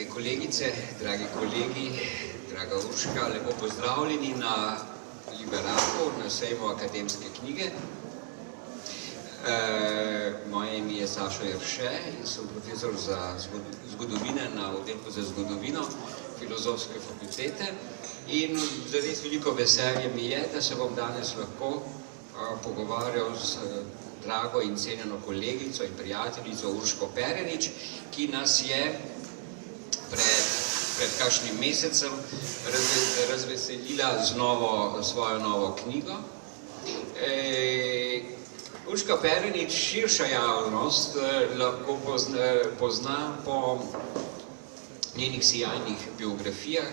Drage kolegice, dragi kolegi, draga Urška, lepo pozdravljeni na Liberaku, na sejmu Akademske knjige. Moje ime je Sašo Jerše in sem profesor za zgodovine na oddelku za zgodovino Filozofske fakultete. In zares veliko veselje mi je, da se bom danes lahko pogovarjal z drago in cenjeno kolegico in prijateljico Urško Perenič, ki nas je pred kakšnim mesecem razveselila z svojo novo knjigo. Urška Perenič širša javnost lahko pozna po njenih sijajnih biografijah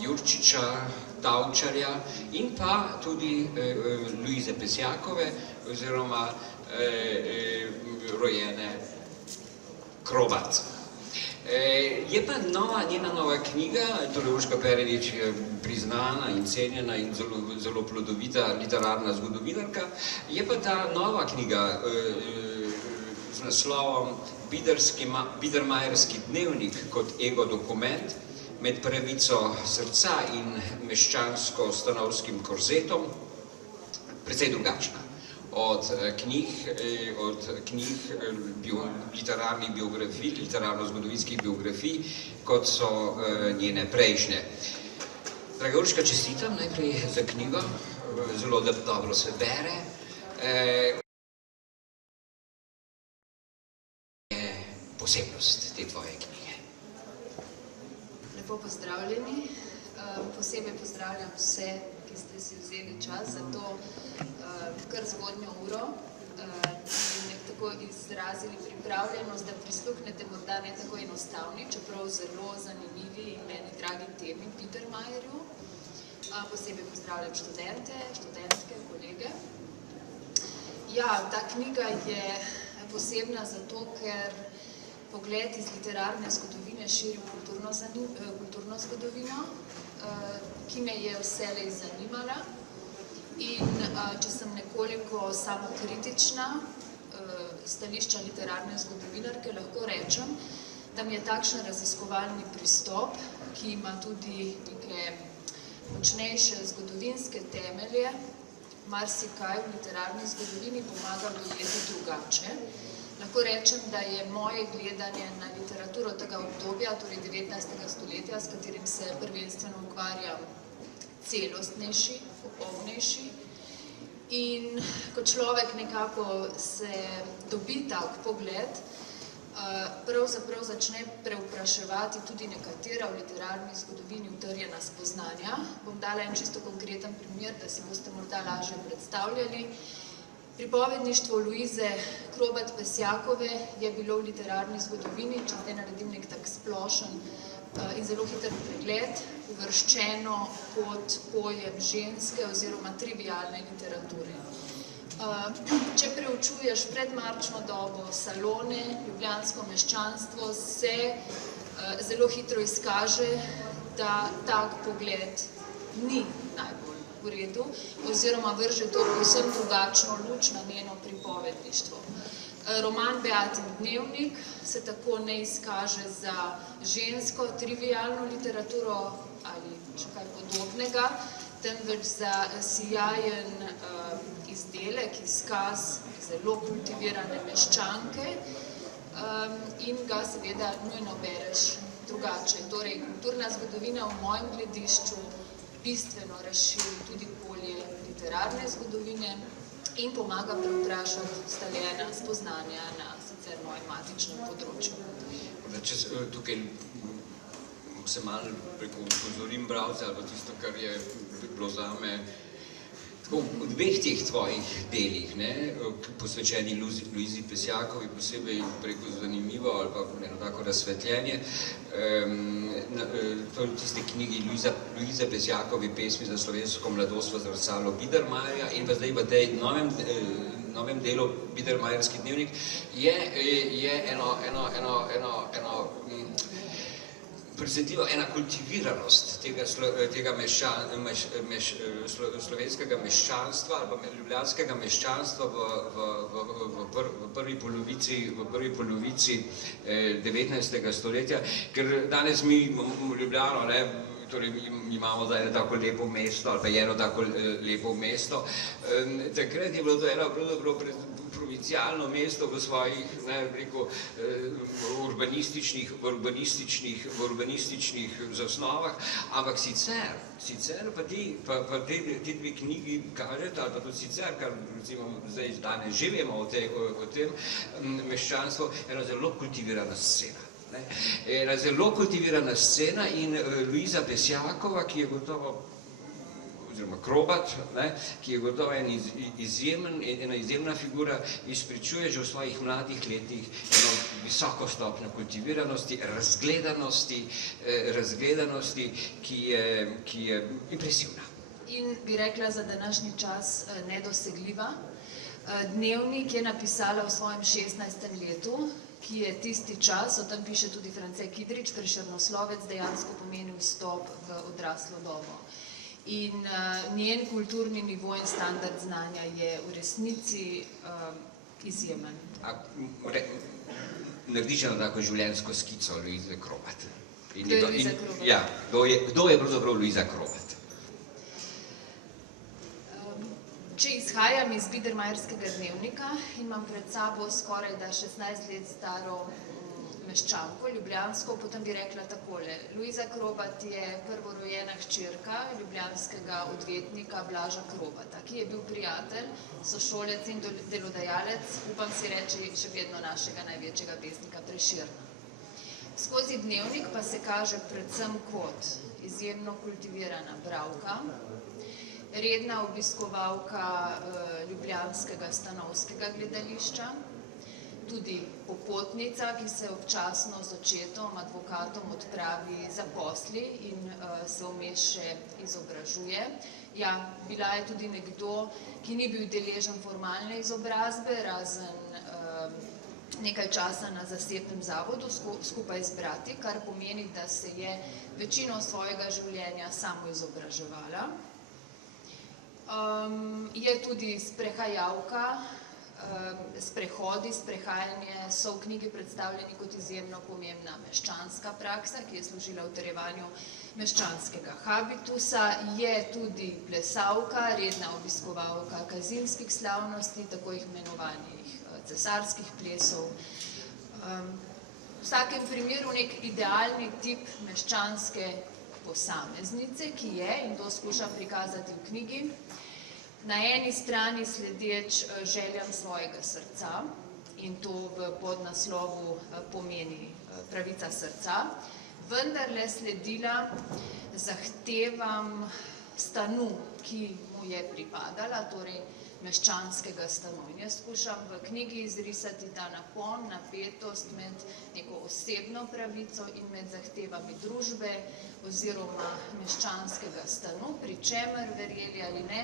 Jurčiča, Tavčarja in pa tudi Luize Pesjakove oziroma rojene Krobat. Je pa njena nova knjiga, torej Urška Perenič je priznana in cenjena in zelo plodovita literarna zgodovinarka, je pa ta nova knjiga z naslovom Biedermajerski dnevnik kot ego dokument med pravico srca in meščansko-stanovskim korzetom precej drugačna od knjig literarnih biografij, literarno-zgodovinskih biografij, kot so njene prejšnje. Draga Urška, čestitam najprej za knjigo, zelo dobro se bere. Posebnost te tvoje knjige. Lepo pozdravljeni. Posebej pozdravljam vse, ki ste si vzeli čas za to kar zgodnjo uro in nekako izrazili pripravljenost, da prisluhnete morda ne tako enostavni, čeprav zelo zanimivi in meni dragi temi Biedermajerju. Posebej pozdravljam študente, študentke, kolege. Ja, ta knjiga je posebna zato, ker pogled iz literarne zgodovine širi kulturno zgodovino, ki me je vselej zanimala. In če sem nekoliko samokritična stališča literarne zgodovinarke, lahko rečem, da mi je takšen raziskovalni pristop, ki ima tudi neke močnejše zgodovinske temelje, marsikaj v literarni zgodovini pomagal dojeti drugače. Lahko rečem, da je moje gledanje na literaturo tega obdobja, torej 19. stoletja, s katerim se prvenstveno ukvarjam, celostnejši, popolnejši. In ko človek nekako se dobi tak pogled, pravzaprav začne preupraševati tudi nekatera v literarni zgodovini utrjena spoznanja. Bom dala en čisto konkreten primer, da si boste morda lažje predstavljali. Pripovedništvo Luize Krobat-Pesjakove je bilo v literarni zgodovini, če zdaj naredim nek tak splošen in zelo hiter pregled, uvrščeno pod pojem ženske oziroma trivialne literature. Če preučuješ predmarčno dobo, salone, ljubljansko meščanstvo, se zelo hitro izkaže, da tak pogled ni najbolj v redu, oziroma vrže to povsem drugačno luč na njeno pripovedništvo. Roman Beatin dnevnik se tako ne izkaže za žensko trivialno literaturo ali še kaj podobnega, temveč za sijajen izdelek, izkaz zelo kultivirane meščanke in ga seveda nujno bereš drugače. Torej, kulturna zgodovina v mojem gledišču bistveno razširi tudi polje literarne zgodovine in pomaga preuprašati ustaljena spoznanja na sicer mojem matičnem področju. Tukaj se malo upozorim bralce ali tisto, kar je bilo zame v dveh teh tvojih delih, posvečeni Luizi Pesjakovi, posebej preko zanimivo ali pa eno tako razsvetljenje, to je v tisti knjigi Luize Pesjakovi Pesmi za slovensko mladost v zrcalo Biedermajerja in pa zdaj v tej novem delu Biedermajerski dnevnik je eno presenetljivo ena kultiviranost tega slovenskega meščanstva ali pa ljubljanskega meščanstva v prvi polovici 19. stoletja, ker danes mi Ljubljano, torej imamo zdaj tako lepo mesto ali pa eno tako lepo mesto. Takrat je bilo to eno pravzaprav provincialno mesto v svojih, rekel, urbanističnih zasnovah, ampak sicer pa ti dve knjigi kažete, ali pa tudi sicer, kar recimo zdaj danes že vemo o tem meščanstvu, ena zelo kultivirana scena. Ena zelo kultivirana scena in Luiza Pesjakova, ki je gotovo, oziroma Krobat, ki je gotovo ena izjemna figura, izpričuje že v svojih mladih letih eno visoko stopnjo kultiviranosti, razgledanosti, ki je impresivna. In bi rekla za današnji čas nedosegljiva. Dnevnik je napisala v svojem 16. letu, ki je tisti čas, o tem piše tudi France Kidrič, Prešernoslovec, dejansko pomeni vstop v odraslo dobo. In njen kulturni nivo in standard znanja je v resnici izjemen. Narediš eno tako življenjsko skico Luize Krobat. Kdo je Luiza Krobat? Ja, kdo je pravzaprav Luiza Krobat? Če izhajam iz Biedermajerskega dnevnika, imam pred sabo skoraj da 16 let staro meščanko, ljubljansko, potem bi rekla takole. Luiza Krobat je prvorojena hčerka ljubljanskega odvetnika Blaža Krobata, ki je bil prijatelj, sošolec in delodajalec, upam si reči, še vedno našega največjega pesnika Prešerna. Skozi dnevnik pa se kaže predvsem kot izjemno kultivirana bralka, redna obiskovalka ljubljanskega stanovskega gledališča, tudi popotnica, ki se občasno z očetom, advokatom odpravi za posli in se vmes še izobražuje. Ja, bila je tudi nekdo, ki ni bil deležen formalne izobrazbe, razen nekaj časa na zasebnem zavodu skupaj z brati, kar pomeni, da se je večino svojega življenja samo izobraževala. Je tudi sprehajalka, sprehodi, sprehajanje so v knjigi predstavljeni kot izjemno pomembna meščanska praksa, ki je služila utrjevanju meščanskega habitusa, je tudi plesalka, redna obiskovalka kazimskih slavnosti, tako imenovanih cesarskih plesov. V vsakem primeru nek idealni tip meščanske posameznice, ki je, in to skuša prikazati v knjigi, na eni strani sledeč željam svojega srca, in to v podnaslovu pomeni pravica srca, vendarle sledila zahtevam stanu, ki mu je pripadala, torej meščanskega stanu. In jaz skušam v knjigi izrisati ta napon, napetost med neko osebno pravico in med zahtevami družbe oziroma meščanskega stanu, pri čemer, verjeli ali ne,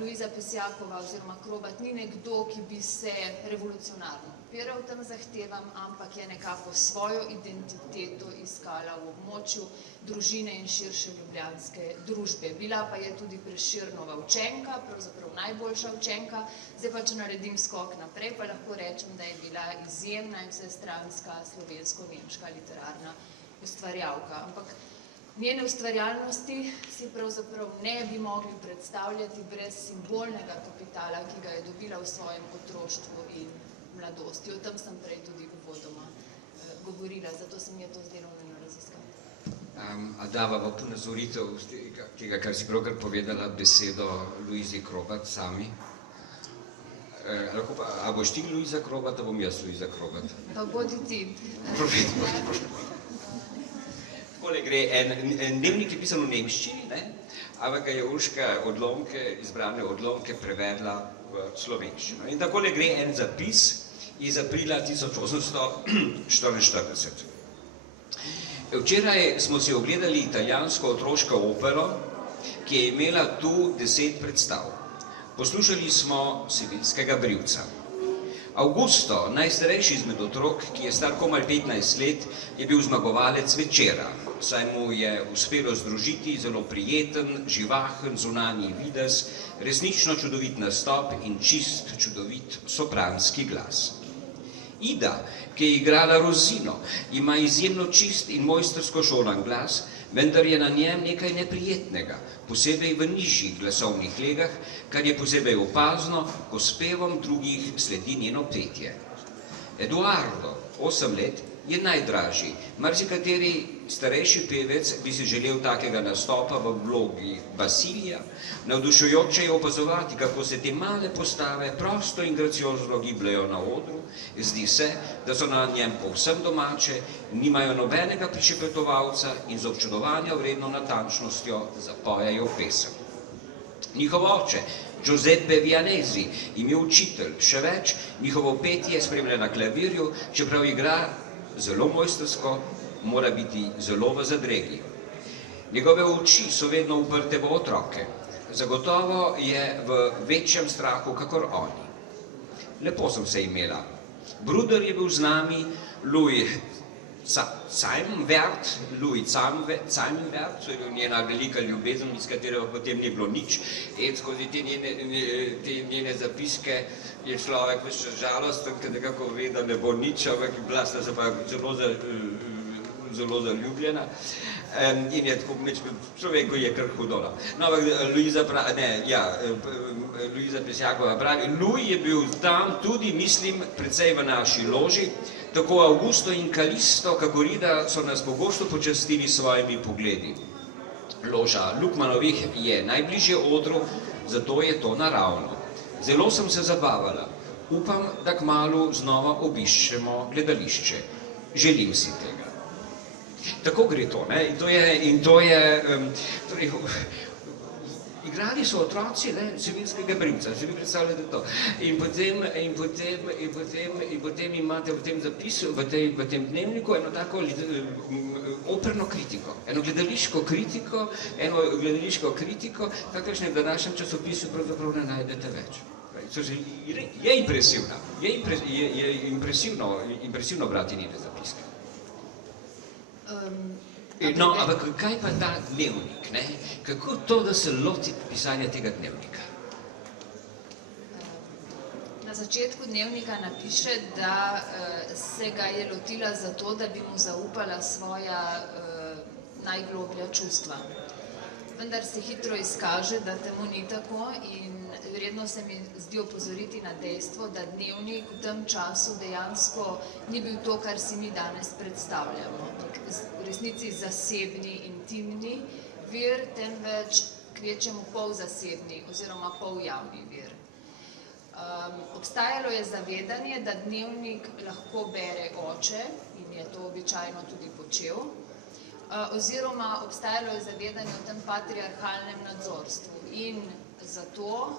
Luiza Pesjakova oziroma Krobat ni nekdo, ki bi se revolucionarno upiral tem zahtevam, ampak je nekako svojo identiteto iskala v območju družine in širše ljubljanske družbe. Bila pa je tudi Prešernova učenka, pravzaprav najboljša učenka. Zdaj pa, če naredim skok naprej, pa lahko rečem, da je bila izjemna in vsestranska slovensko-nemška literarna ustvarjalka. Ampak njene ustvarjalnosti si pravzaprav ne bi mogli predstavljati brez simbolnega kapitala, ki ga je dobila v svojem otroštvu in mladosti. O tem sem prej tudi uvodoma govorila, zato se mi je to zdelo nujno raziskati. A dava v ponazoritev tega, kar si pravkar povedala, besedo Luizi Krobat sami? A boš ti Luiza Krobat, a bom jaz Luiza Krobat? Pa bodi ti. Takole gre, en dnevnik je pisan v nemščini, ampak ga je Urška izbrane odlomke prevedla v slovenščino. In takole gre en zapis iz aprila 1844. Včeraj smo si ogledali italijansko otroško opero, ki je imela tu 10 predstav. Poslušali smo Seviljskega brivca. Augusto, najstarejši izmed otrok, ki je star komaj 15 let, je bil zmagovalec večera, saj mu je uspelo združiti zelo prijeten, živahen, zunanji videz, resnično čudovit nastop in čist, čudovit sopranski glas. Ida, ki je igrala Rozino, ima izjemno čist in mojstrsko šolan glas, vendar je na njem nekaj neprijetnega, posebej v nižjih glasovnih legah, kar je posebej opazno, ko s pevom drugih sledi njeno petje. Eduardo, 8 let, je najdražji. Marsikateri starejši pevec bi si želel takega nastopa v vlogi Basilija. Navdušujoče je opazovati, kako se te male postave prosto in graciozno gibljajo na odru. Zdi se, da so na njem povsem domače, nimajo nobenega prišepetovalca in z občudovanja vredno natančnostjo zapojejo pesem. Njihov oče, Giuseppe Vianesi, jim je učitelj, še več, njihovo petje spremlja na klavirju, čeprav igra zelo mojstrsko, mora biti zelo v zadregi. Njegove oči so vedno uprte v otroke. Zagotovo je v večjem strahu, kakor oni. Lepo sem se imela. Bruder je bil z nami, Louis Zajmwert, to je njena velika ljubezen, iz katerega potem ni bilo nič. In skozi te njene zapiske je človek več žalosten, ker nekako ve, da ne bo nič, ampak bila sta se pa zelo zaljubljena. In je tako, človeku je kar hudo. No, ampak Luiza Pesjakova pravi, Louis je bil tam tudi, mislim, precej v naši loži. Tako Augusto in Kalisto, Kakorida, so nas pogosto počastili s svojimi pogledi. Loža Lukmanovih je najbližje odru, zato je to naravno. Zelo sem se zabavala. Upam, da kmalu znova obiščemo gledališče. Želim si tega. Tako gre to, ne? In to je igrali so otroci Sevinskega brivca, se vi predstavljate to. In potem imate v tem zapisu, v tem dnevniku eno tako operno kritiko, eno gledališko kritiko, kakršne v današnjem časopisu pravzaprav ne najdete več. Je impresivna, je impresivno brati njene zapiske. No, ampak kaj pa ta dnevnik, ne? Kako to, da se loti pisanja tega dnevnika? Na začetku dnevnika napiše, da se ga je lotila zato, da bi mu zaupala svoja najgloblja čustva. Vendar se hitro izkaže, da temu ni tako in vredno se mi zdi opozoriti na dejstvo, da dnevnik v tem času dejansko ni bil to, kar si mi danes predstavljamo. V resnici zasebni, intimni vir, temveč kvečemu polzasebni oziroma poljavni vir. Obstajalo je zavedanje, da dnevnik lahko bere oče in je to običajno tudi počel, oziroma obstajalo je zavedanje o tem patriarhalnem nadzorstvu in zato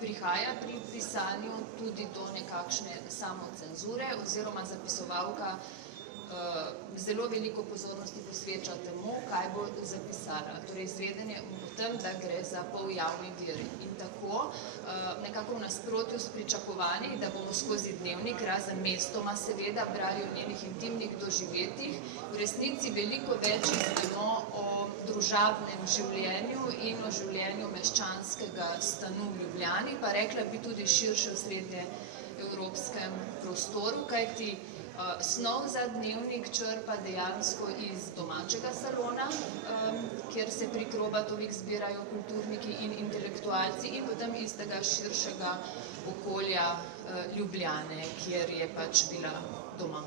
prihaja pri pisanju tudi do nekakšne samocenzure oziroma zapisovalka zelo veliko pozornosti posveča temu, kaj bo zapisala. Torej, izvedenje o tem, da gre za poljavni vir. In tako, nekako v nasprotju s pričakovanji, da bomo skozi dnevnik, razen mestoma seveda, brali o njenih intimnih doživetjih, v resnici veliko več izvemo o družabnem življenju in o življenju meščanskega stanu v Ljubljani, pa rekla bi tudi širše v srednjeevropskem prostoru, kajti snov za dnevnik črpa dejansko iz domačega salona, kjer se pri Krobatovih zbirajo kulturniki in intelektualci in potem iz tega širšega okolja Ljubljane, kjer je pač bila doma.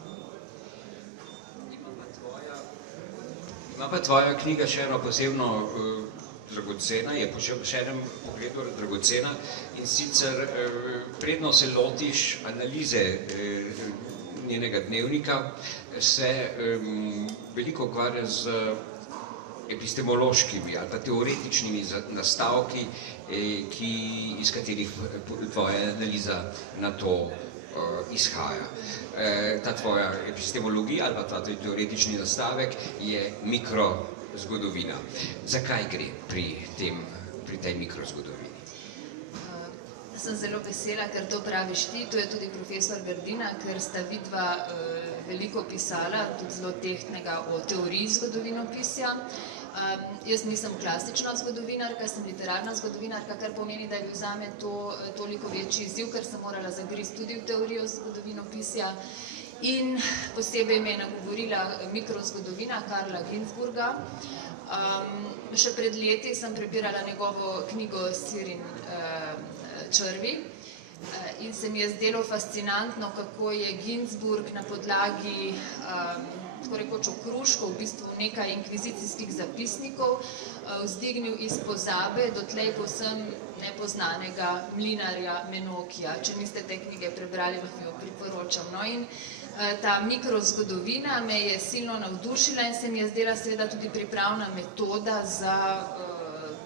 Ima pa tvoja knjiga še eno posebno dragocena, je po še enem pogledu dragocena in sicer predno se lotiš analize njenega dnevnika, se veliko ukvarja z epistemološkimi ali pa teoretičnimi nastavki, iz katerih tvoja analiza na to izhaja. Ta tvoja epistemologija ali pa ta teoretični nastavek je mikrozgodovina. Zakaj gre pri tej mikrozgodovini? Sem zelo vesela, ker to praviš ti, to je tudi profesor Grdina, ker sta vidva veliko pisala, tudi zelo tehtnega o teoriji zgodovinopisja. Jaz nisem klasična zgodovinarka, sem literarna zgodovinarka, kar pomeni, da je bil zame to toliko večji izziv, ker sem morala zagristi tudi v teorijo zgodovinopisja. In posebej me je nagovorila mikrozgodovina Karla Ginzburga. Še pred leti sem prebirala njegovo knjigo Sir in črvi in se mi je zdelo fascinantno, kako je Ginzburg na podlagi tako rekoč okruškov, v bistvu nekaj inkvizicijskih zapisnikov, vzdignil iz pozabe dotlej povsem nepoznanega mlinarja Menokija. Če niste te knjige prebrali, vam jo priporočam. No, in ta mikrozgodovina me je silno navdušila in se mi je zdela seveda tudi pripravna metoda za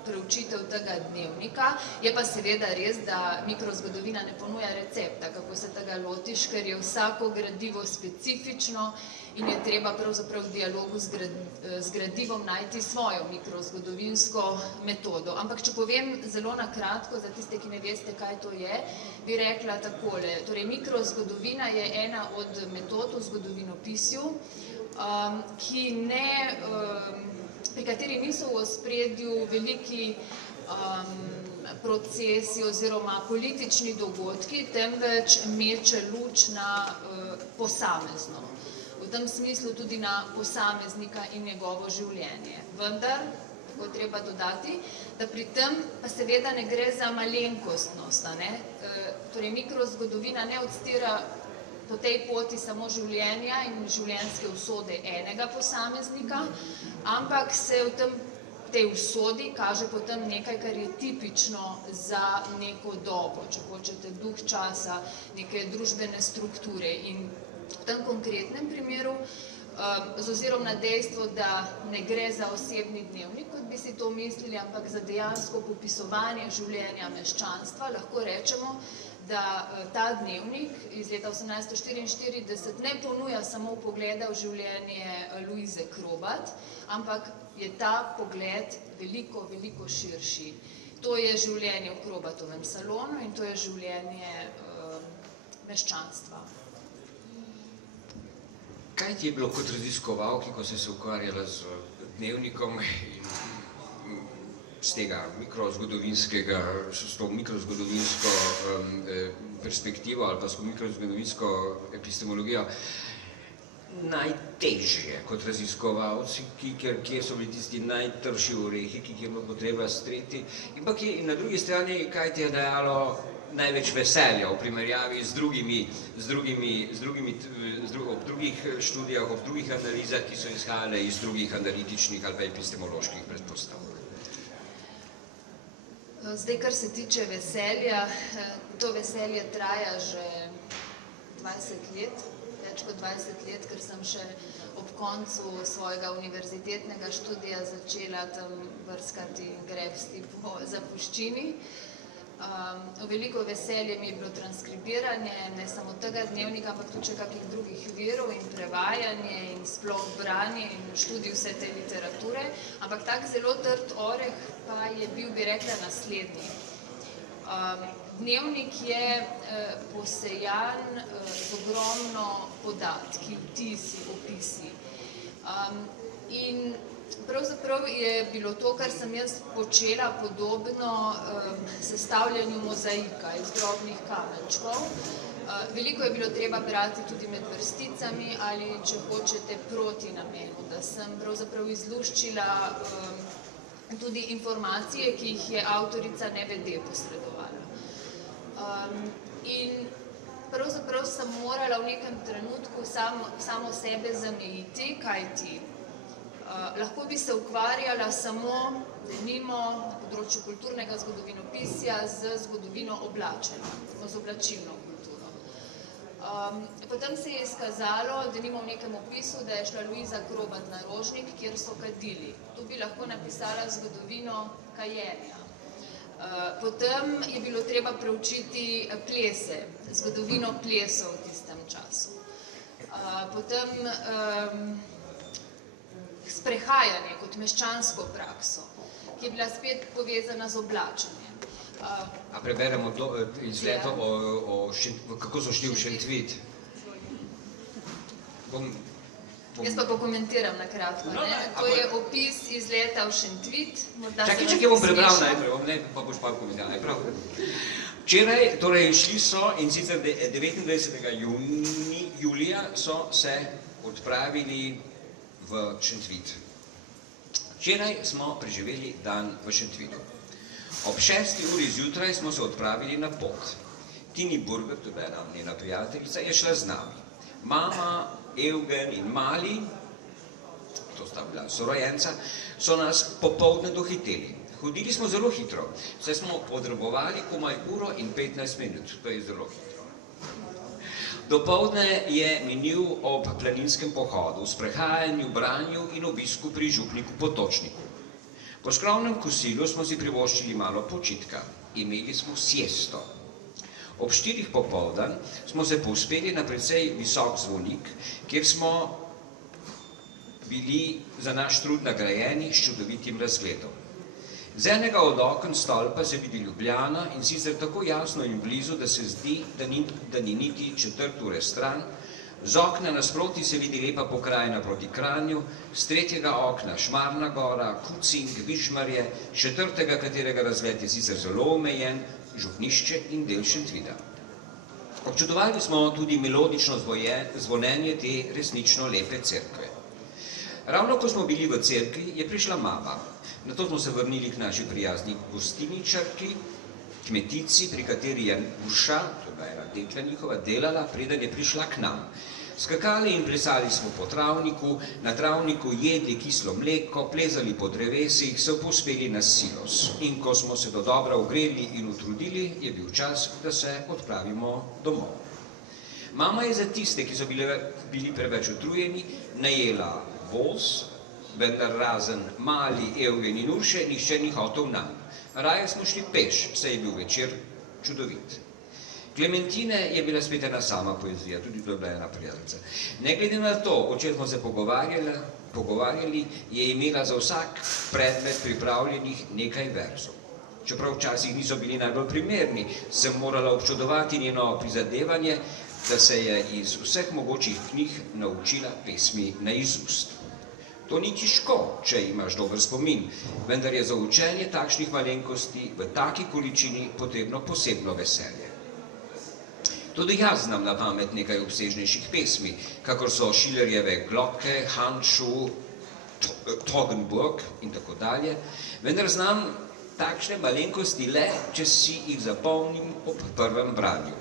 preučitev tega dnevnika. Je pa seveda res, da mikrozgodovina ne ponuja recepta, kako se tega lotiš, ker je vsako gradivo specifično in je treba pravzaprav v dialogu z gradivom najti svojo mikrozgodovinsko metodo. Ampak če povem zelo na kratko, za tiste, ki ne veste, kaj to je, bi rekla takole. Torej, mikrozgodovina je ena od metod v zgodovinopisju, pri kateri niso v ospredju veliki procesi oziroma politični dogodki, temveč meče luč na posamezno. V tem smislu tudi na posameznika in njegovo življenje. Vendar, tako je treba dodati, da pri tem pa seveda ne gre za malenkostnost. Torej, mikrozgodovina ne odstira po tej poti samo življenja in življenjske usode enega posameznika, ampak se v tej usodi kaže potem nekaj, kar je tipično za neko dobo, če hočete, duh časa, neke družbene strukture. In v tem konkretnem primeru, z ozirom na dejstvo, da ne gre za osebni dnevnik, kot bi si to mislili, ampak za dejansko popisovanje življenja meščanstva, lahko rečemo, da ta dnevnik iz leta 1844 ne ponuja samo pogleda v življenje Luize Krobat, ampak je ta pogled veliko, veliko širši. To je življenje v Krobatovem salonu in to je življenje meščanstva. Kaj ti je bilo kot raziskovalki, ko si se ukvarjala z dnevnikom in z tega mikrozgodovinskega, s to mikrozgodovinsko perspektivo ali pa s mikrozgodovinsko epistemologijo najtežje kot raziskovalci, kje so bili tisti najtrši orehi, ki jih je bilo potreba streti, in pa na drugi strani, kaj ti je dajalo največ veselja v primerjavi z drugih študijah, ob drugih analizah, ki so izhajale iz drugih analitičnih ali pa epistemoloških predpostav. Zdaj, kar se tiče veselja, to veselje traja že 20 let, več kot 20 let, ker sem še ob koncu svojega univerzitetnega študija začela tam brskati in grebsti po zapuščini. Veliko veselje mi je bilo transkribiranje, ne samo tega dnevnika, ampak tudi kakih drugih virov in prevajanje in sploh branje in študij vse te literature. Ampak tak zelo trd oreh pa je bil, bi rekla, naslednji. Dnevnik je posejan z ogromno podatki, vtisi, opisi. In pravzaprav je bilo to, kar sem jaz počela, podobno sestavljanju mozaika iz drobnih kamenčkov. Veliko je bilo treba brati tudi med vrsticami ali, če hočete, proti namenu, da sem pravzaprav izluščila tudi informacije, ki jih je avtorica nevede posredovala. In pravzaprav sem morala v nekem trenutku samo sebe zamejiti, kajti lahko bi se ukvarjala samo, denimo, na področju kulturnega zgodovinopisja z zgodovino oblačenja, z oblačilno kulturo. Potem se je izkazalo, denimo v nekem opisu, da je šla Luiza Krobat na Rožnik, kjer so kadili. Tu bi lahko napisala zgodovino kajenja. Potem je bilo treba preučiti plese, zgodovino plesov v tistem času. Potem sprehajanje kot meščansko prakso, ki je bila spet povezana z oblačenjem. A preberemo izleto, kako so šli v Šentvid. Jaz pa pokomentiram na kratko. To je opis izleta v Šentvid. Čakaj, bom prebral najprej, pa boš pa komentiral. Včeraj, torej šli so in sicer 29. julija so se odpravili v Šentvid. Včeraj smo preživeli dan v Šentvidu. Ob 6. uri zjutraj smo se odpravili na pot. Tini Burger, to je njena prijateljica, je šla z nami. Mama, Eugen in Mali, to sta bila sorojenca, so nas popoldne dohiteli. Hodili smo zelo hitro, saj smo potrebovali komaj 1:15 minut, to je zelo hitro. Dopoldne je minil ob planinskem pohodu, sprehajanju, branju in obisku pri župniku Potočniku. Po skromnem kosilu smo si privoščili malo počitka, imeli smo siesto. Ob 4. popoldan smo se povzpeli na precej visok zvonik, kjer smo bili za naš trud nagrajeni s čudovitim razgledom. Z enega od oken stolpa se vidi Ljubljana in sicer tako jasno in blizu, da se zdi, da ni niti 4 ure stran. Z okna nasproti se vidi lepa pokrajina proti Kranju, z 3. okna Šmarna gora, Kucing, Vižmarje, 4. katerega razgled je sicer zelo omejen, župnišče in del Šentvida. Občudovali smo tudi melodično zvonenje te resnično lepe cerkve. Ravno ko smo bili v cerkvi, je prišla mama. Nato smo se vrnili k naši prijazni gostilničarki, kmetici, pri kateri je Urša, to je ena dekla njihova, delala, preden je prišla k nam. Skakali in plesali smo po travniku, na travniku jedli kislo mleko, plezali po drevesih, se povzpeli na silos. In ko smo se dodobra ogreli in utrudili, je bil čas, da se odpravimo domov. Mama je za tiste, ki so bili preveč utrujeni, najela voz, vendar razen Mali, Eugen in Urše, nihče ni hotel nam. Raje smo šli peš, saj je bil večer čudovit. Klementine je bila spet ena sama poezija, tudi to je bila ena prijateljica. Ne glede na to, o čem smo se pogovarjali, je imela za vsak predmet pripravljenih nekaj verzov. Čeprav včasih niso bili najbolj primerni, sem morala občudovati njeno prizadevanje, da se je iz vseh mogočih knjig naučila pesmi na izust. To ni težko, če imaš dober spomin, vendar je za učenje takšnih malenkosti v taki količini potrebno posebno veselje. Tudi jaz znam na pamet nekaj obsežnejših pesmi, kakor so Schillerjeve Glocke, Handschuh, Toggenburg in tako dalje, vendar znam takšne malenkosti le, če si jih zapomnim ob prvem branju.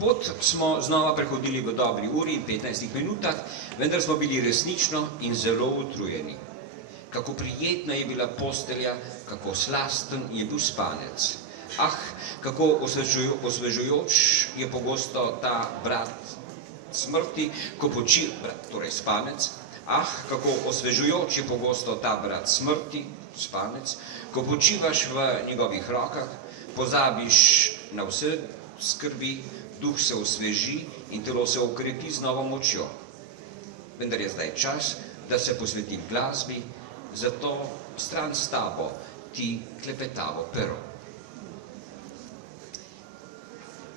Pot smo znova prehodili v dobri uri in 15 minutah, vendar smo bili resnično in zelo utrujeni. Kako prijetna je bila postelja, kako slasten je bil spanec. Ah, kako osvežujoč je pogosto ta brat smrti, ko počiva, torej spanec. Ah, kako osvežujoč je pogosto ta brat smrti, spanec, ko počivaš v njegovih rokah, pozabiš na vse skrbi, duh se osveži in telo se okrepi z novo močjo. Vendar je zdaj čas, da se posvetim glasbi, zato stran s tabo ti klepetavo pero.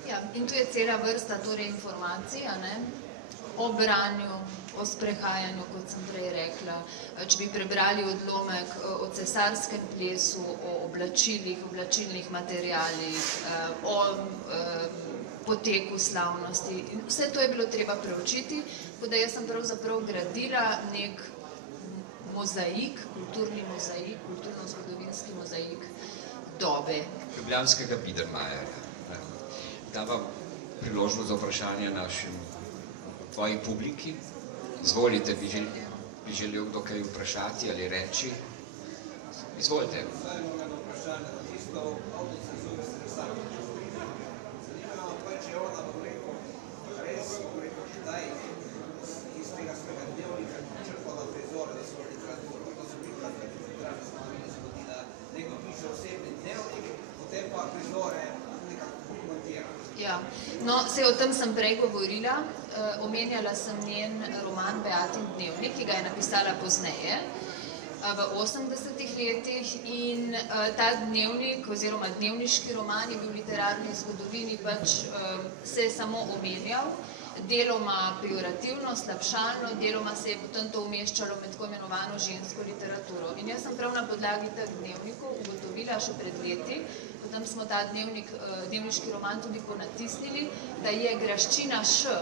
Ja, in tu je cela vrsta torej informacij, o branju, o sprehajanju, kot sem prej rekla. Če bi prebrali odlomek o cesarskem plesu, o oblačilih, oblačilnih materialih, o poteku slavnosti. Vse to je bilo treba preučiti, tako da jaz sem pravzaprav gradila nek mozaik, kulturni mozaik, kulturno-zgodovinski mozaik dobe. Ljubljanskega Biedermajerja. Dava priložnost za vprašanje tvoji publiki. Izvolite, bi želel kdo kaj vprašati ali reči. Izvolite. Ja, no, o tem sem prej govorila, omenjala sem njen roman Beatin dnevnik, ki ga je napisala pozneje. v 80-ih letih in ta dnevnik oziroma dnevniški roman je bil v literarni zgodovini pač se samo omenjal, deloma pejorativno, slabšalno, deloma se je potem to umeščalo med tako imenovano žensko literaturo. In jaz sem prav na podlagi teh dnevnikov ugotovila še pred leti, potem smo ta dnevniški roman tudi ponatisnili, da je graščina Š,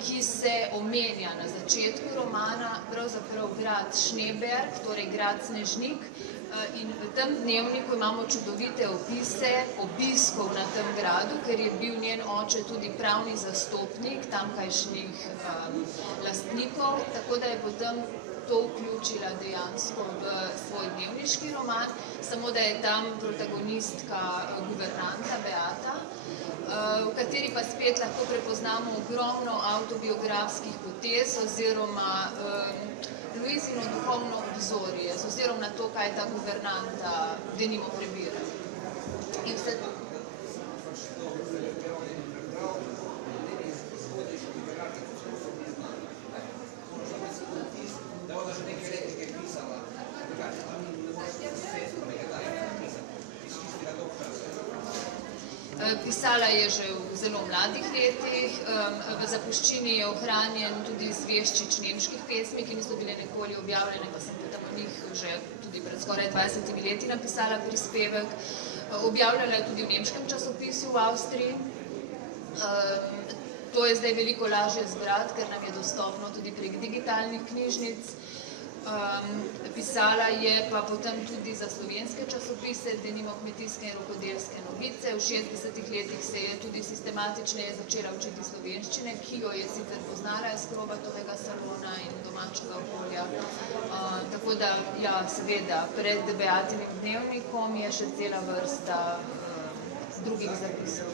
ki se omenja na začetku romana, pravzaprav grad Šneberg, torej grad Snežnik, in v tem dnevniku imamo čudovite opise obiskov na tem gradu, ker je bil njen oče tudi pravni zastopnik tamkajšnjih lastnikov, tako da je potem to vključila dejansko v svoj dnevniški roman, samo da je tam protagonistka guvernanta Beata, v kateri pa spet lahko prepoznamo ogromno avtobiografskih potez oziroma Luizino duhovno obzorje, z ozirom na to, kaj ta guvernanta denimo prebira. Pisala je že v zelo mladih letih, v zapuščini je ohranjen tudi zveščič nemških pesmi, ki niso bile nikoli objavljene, pa sem potem o njih že tudi pred skoraj 20 leti napisala prispevek. Objavljala je tudi v nemškem časopisu v Avstriji. To je zdaj veliko lažje zbrati, ker nam je dostopno tudi prek digitalnih knjižnic. Pisala je pa potem tudi za slovenske časopise, denimo Kmetijske in rokodelske novice. V 60-ih letih se je tudi sistematičneje začela učiti slovenščine, ki jo je sicer poznala iz Krobatovega salona in domačega okolja. Tako da, ja, seveda, pred Beatinim dnevnikom je še cela vrsta drugih zapisov.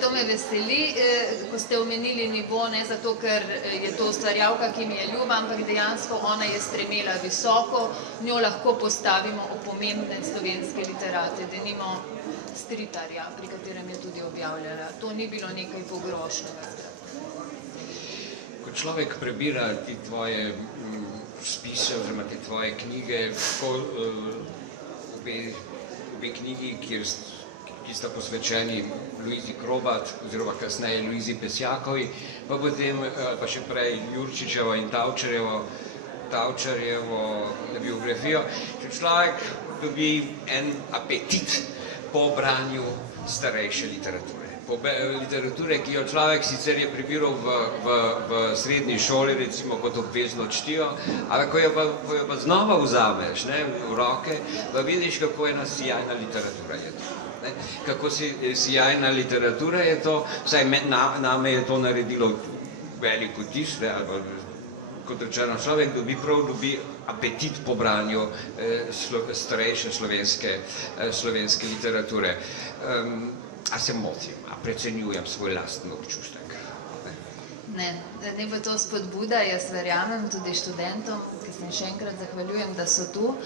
To me veseli, ko ste omenili nivo, ne zato, ker je to ustvarjalka, ki mi je ljuba, ampak dejansko ona je stremela visoko, njo lahko postavimo v pomembne slovenske literate, denimo Stritarja, pri katerem je tudi objavljala. To ni bilo nekaj pogrošnega. Ko človek prebira ti tvoje spise oziroma te tvoje knjige, obe knjigi, ki sta posvečeni Luizi Krobat, oziroma kasneje Luizi Pesjakovi, pa potem pa še prej Jurčičevo in Tavčarjevo biografijo, če človek dobi en apetit po branju starejše literature. Po literature, ki jo človek sicer je prebiral v srednji šoli, recimo kot obvezno čtijo, ampak ko jo pa znova vzameš v roke, pa vidiš, kako ena sijajna literatura je to. Kako sijajna literatura je to, vsaj name je to naredilo velik vtis, kot rečeno, človek dobi apetit po branju starejše slovenske literature. A se motim, a precenjujem svoj lastni občutek? Ne, ne bo to spodbuda, jaz verjamem tudi študentom, ki se jim še enkrat zahvaljujem, da so tu.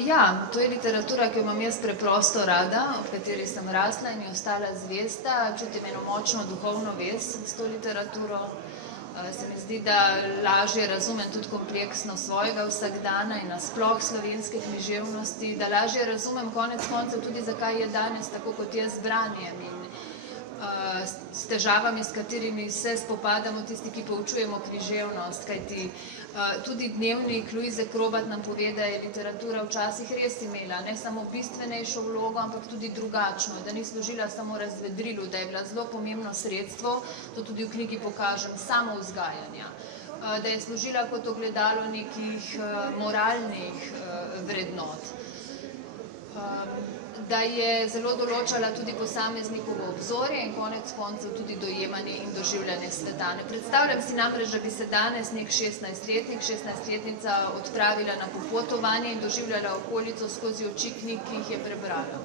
Ja, to je literatura, ki jo imam jaz preprosto rada, v kateri sem rasla in je ostala zvesta, čutim eno močno duhovno vez s to literaturo. Se mi zdi, da lažje razumem tudi kompleksnost svojega vsakdana in nasploh slovenske književnosti, da lažje razumem konec koncev tudi, zakaj je danes tako kot jaz z branjem in s težavami, s katerimi se spopadamo tisti, ki poučujemo književnost, kajti tudi dnevnik Luize Krobat nam pove, da je literatura včasih res imela ne samo bistvenejšo vlogo, ampak tudi drugačno, da ni služila samo razvedrilu, da je bila zelo pomembno sredstvo, to tudi v knjigi pokažem, samovzgajanja, da je služila kot ogledalo nekih moralnih vrednot, da je zelo določala tudi posameznikovo obzorje in konec koncev tudi dojemanje in doživljanje sveta. Ne predstavljam si namreč, da bi se danes nek 16-letnik, 16-letnica odpravila na popotovanje in doživljala okolico skozi oči knjig, ki jih je prebrala.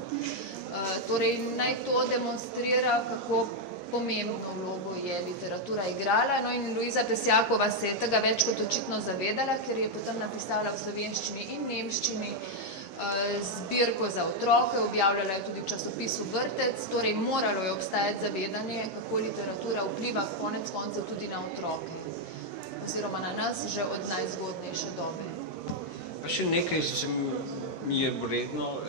Torej, naj to demonstrira, kako pomembno vlogo je literatura igrala, no in Luiza Pesjakova se je tega več kot očitno zavedala, ker je potem napisala v slovenščini in nemščini zbirko za otroke, objavljala je tudi v časopisu Vrtec, torej moralo je obstajati zavedanje, kako literatura vpliva konec koncev tudi na otroke, oziroma na nas že od najzgodnejše dobe. Pa še nekaj mi je vredno,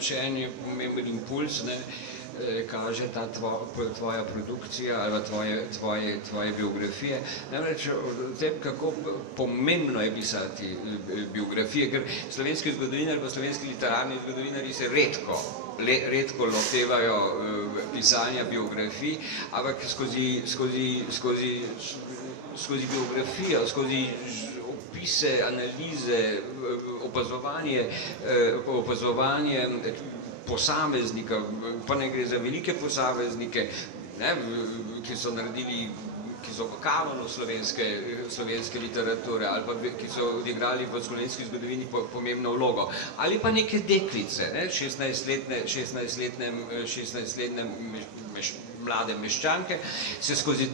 še en je pomemben impuls, kaže ta tvoja produkcija ali tvoje biografije. Namreč o tem, kako pomembno je pisati biografije, ker slovenski zgodovinari pa slovenski literarni zgodovinari se redko lotevajo pisanja biografij, ampak skozi biografijo, skozi opise, analize, opazovanje posameznika, pa ne gre za velike posameznike, ki so naredili, ki so v kanonu slovenske literature ali pa ki so odigrali v slovenski zgodovini pomembno vlogo. Ali pa neke deklice, 16-letne mlade meščanke, se skozi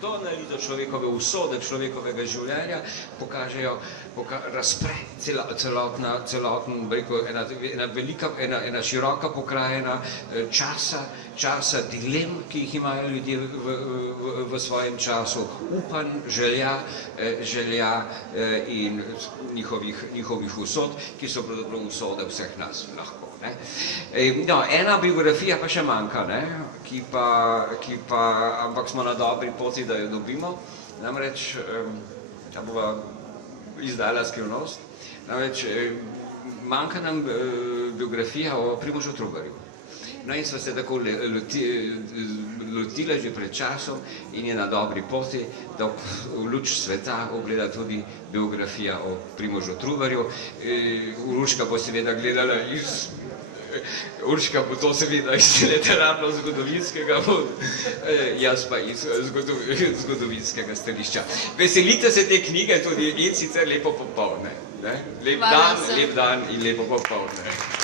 to analizo človekove usode, človekovega življenja razpre ena široka pokrajina časa dilem, ki jih imajo ljudje v svojem času, upanj, želja in njihovih usod, ki so pravzaprav usode vseh nas lahko. Ena biografija pa še manjka, ampak smo na dobri poti, da jo dobimo, namreč ta bova izdala Skrivnost, namreč manjka nam biografija o Primožu Trubarju. In sva se tako lotila že pred časom in je na dobri poti, da v luč sveta ogleda tudi biografija o Primožu Trubarju. Urška bo seveda gledala Urška bo to seveda iz literarno-zgodovinskega, jaz pa iz zgodovinskega stališča. Veselite se te knjige tudi in sicer lepo popoldne. Lep dan in lepo popoldne.